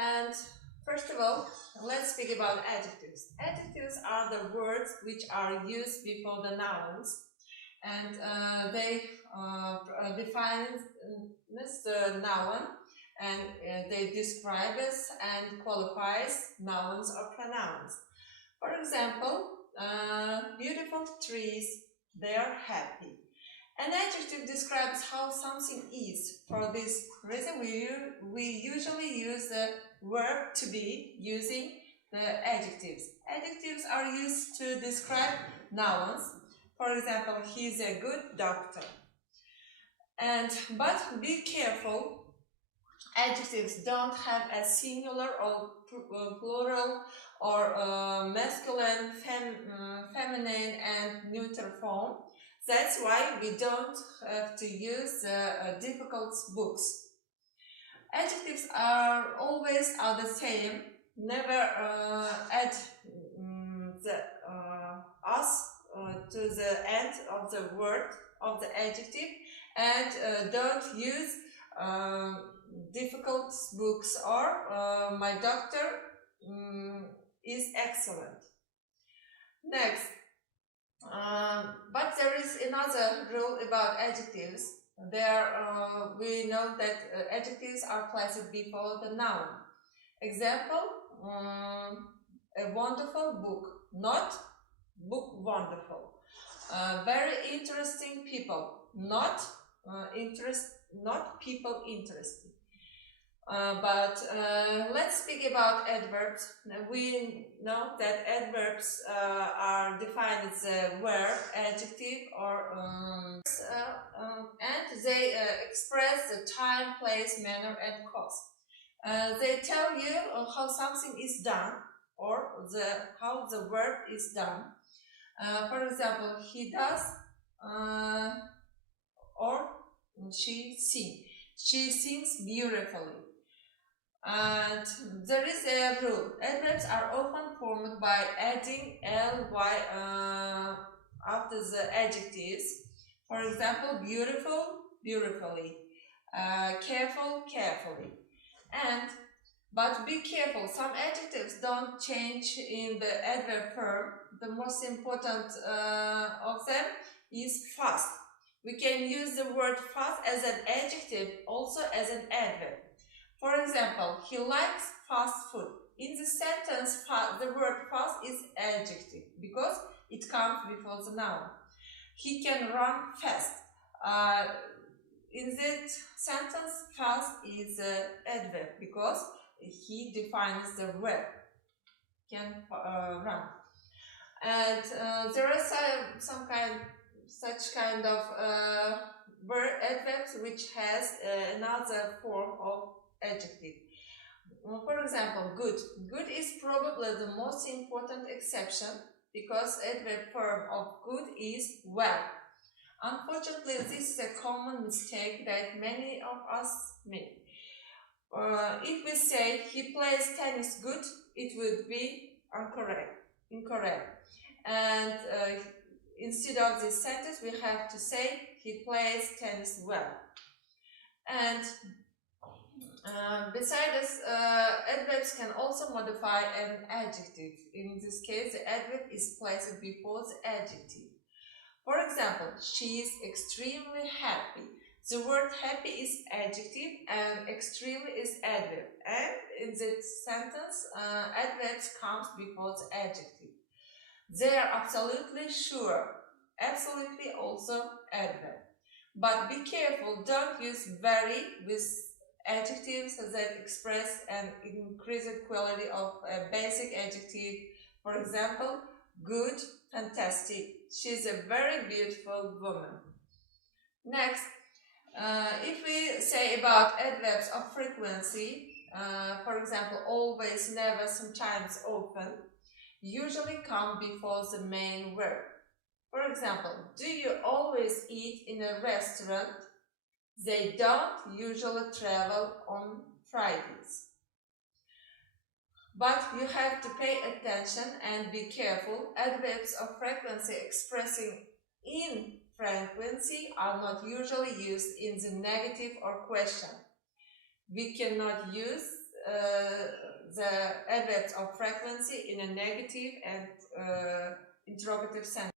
And first of all, let's speak about adjectives. Adjectives are the words which are used before the nouns, and they define the noun, and they describe us and qualifies nouns or pronouns. For example, beautiful trees, they are happy. An adjective describes how something is. For this reason, we usually use the verb to be using the adjectives. Adjectives are used to describe nouns. For example, he's a good doctor. But be careful, adjectives don't have a singular or plural or masculine, feminine and neuter form. That's why we don't have to use difficult books. Adjectives are always the same. Never add the us to the end of the word of the adjective, and don't use difficult books or my doctor is excellent. Next. But there is another rule about adjectives. We know that adjectives are placed before the noun. Example, a wonderful book, not book wonderful. Very interesting people, not people interesting. But let's speak about adverbs. We know that adverbs are defined as a verb, adjective, or and they express the time, place, manner, and cause. They tell you how something is done, or how the verb is done. For example, he does, or she sings. She sings beautifully. And there is a rule. Adverbs are often formed by adding ly after the adjectives. For example, beautiful, beautifully, careful, carefully. But be careful, some adjectives don't change in the adverb form. The most important of them is fast. We can use the word fast as an adjective, also as an adverb. For example, he likes fast food. In the sentence, the word fast is adjective because it comes before the noun. He can run fast. In that sentence, fast is adverb because he defines the verb, can run. And there are such kind of adverbs which has another form of adjective. For example, good. Good is probably the most important exception because adverb form of good is well. Unfortunately, this is a common mistake that many of us make. If we say he plays tennis good, it would be incorrect. And instead of this sentence, we have to say he plays tennis well. And besides, adverbs can also modify an adjective. In this case, the adverb is placed before the adjective. For example, she is extremely happy. The word happy is adjective and extremely is adverb. And in this sentence, adverbs comes before the adjective. They are absolutely sure. Absolutely also adverb. But be careful, don't use very with adjectives that express an increased quality of a basic adjective. For example, good, fantastic. She's a very beautiful woman. Next, if we say about adverbs of frequency, for example, always, never, sometimes, often, usually come before the main verb. For example, do you always eat in a restaurant? They don't usually travel on Fridays. But you have to pay attention and be careful. Adverbs of frequency expressing in frequency are not usually used in the negative or question. We cannot use the adverbs of frequency in a negative and interrogative sentence.